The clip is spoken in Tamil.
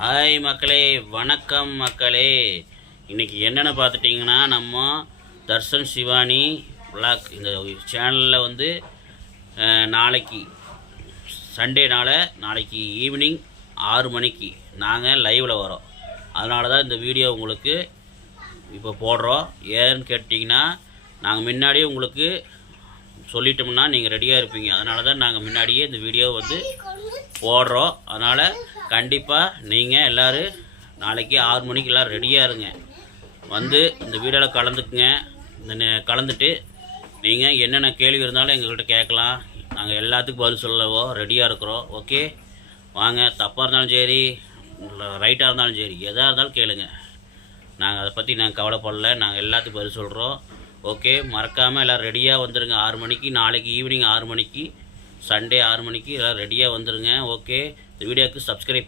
ஹாய் மக்களே, வணக்கம் மக்களே. இன்றைக்கி என்னென்னு பார்த்துட்டிங்கன்னா, நம்ம தர்ஷன் சிவானி விளாக் இந்த சேனலில் வந்து நாளைக்கு சண்டேனால் நாளைக்கு ஈவினிங் 6 மணிக்கு நாங்கள் லைவில் வரோம். அதனால தான் இந்த வீடியோ உங்களுக்கு இப்போ போடுறோம். ஏன்னு கேட்டிங்கன்னா, நாங்கள் முன்னாடியே உங்களுக்கு சொல்லிட்டோம்னா நீங்கள் ரெடியாக இருப்பீங்க. அதனால தான் நாங்கள் முன்னாடியே இந்த வீடியோ வந்து போடுறோம். அதனால் கண்டிப்பாக நீங்கள் எல்லோரும் நாளைக்கு 6 மணிக்கு எல்லோரும் ரெடியாக இருங்க. வந்து இந்த வீடியோவில் கலந்துக்குங்க. இந்த கலந்துட்டு நீங்கள் என்னென்ன கேள்வி இருந்தாலும் எங்கள்கிட்ட கேட்கலாம். நாங்கள் எல்லாத்துக்கும் பதில் சொல்லவோ ரெடியாக இருக்கிறோம். ஓகே, வாங்க. தப்பாக இருந்தாலும் சரி, ரைட்டாக இருந்தாலும் சரி, எதாக இருந்தாலும் கேளுங்க. நாங்கள் அதை பற்றி நாங்கள் கவலைப்படல. நாங்கள் எல்லாத்துக்கும் பதில் சொல்கிறோம். ஓகே, மறக்காமல் எல்லோரும் ரெடியாக வந்துடுங்க. 6 மணிக்கு நாளைக்கு ஈவினிங் 6 மணிக்கு, சண்டே 6 மணிக்கு எல்லோரும் ரெடியாக வந்துடுங்க. ஓகே, இந்த வீடியோவுக்கு சப்ஸ்கிரைப்